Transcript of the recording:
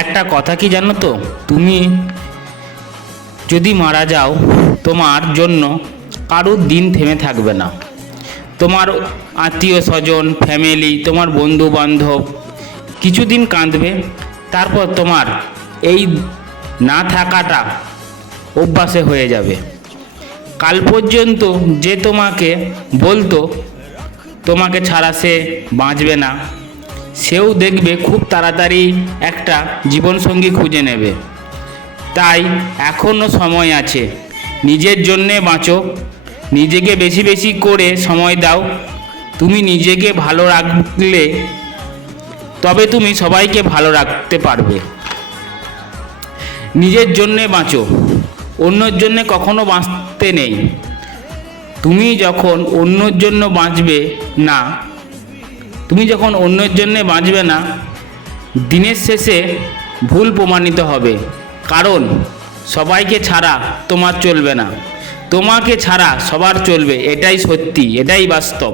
একটা কথা কি জানো তো, তুমি যদি মারা যাও তোমার জন্য কারোর দিন থেমে থাকবে না। তোমার আত্মীয় স্বজন, ফ্যামিলি, তোমার বন্ধু বান্ধব কিছুদিন কাঁদবে, তারপর তোমার এই না থাকাটা অভ্যাসে হয়ে যাবে। কাল পর্যন্ত যে তোমাকে বলতো তোমাকে ছাড়া সে বাঁচবে না, সেও দেখবে খুব তাড়াতাড়ি একটা জীবনসঙ্গী খুঁজে নেবে। তাই এখনও সময় আছে, নিজের জন্যে বাঁচো, নিজেকে বেশি বেশি করে সময় দাও। তুমি নিজেকে ভালো রাখলে তবে তুমি সবাইকে ভালো রাখতে পারবে। নিজের জন্যে বাঁচো, অন্যের জন্যে কখনো বাঁচতে নেই। তুমি যখন অন্যের জন্য বাঁচবে না, দিনের শেষে ভুল প্রমাণিত হবে। কারণ সবাইকে ছাড়া তোমার চলবে না, তোমাকে ছাড়া সবার চলবে। এটাই সত্যি, এটাই বাস্তব।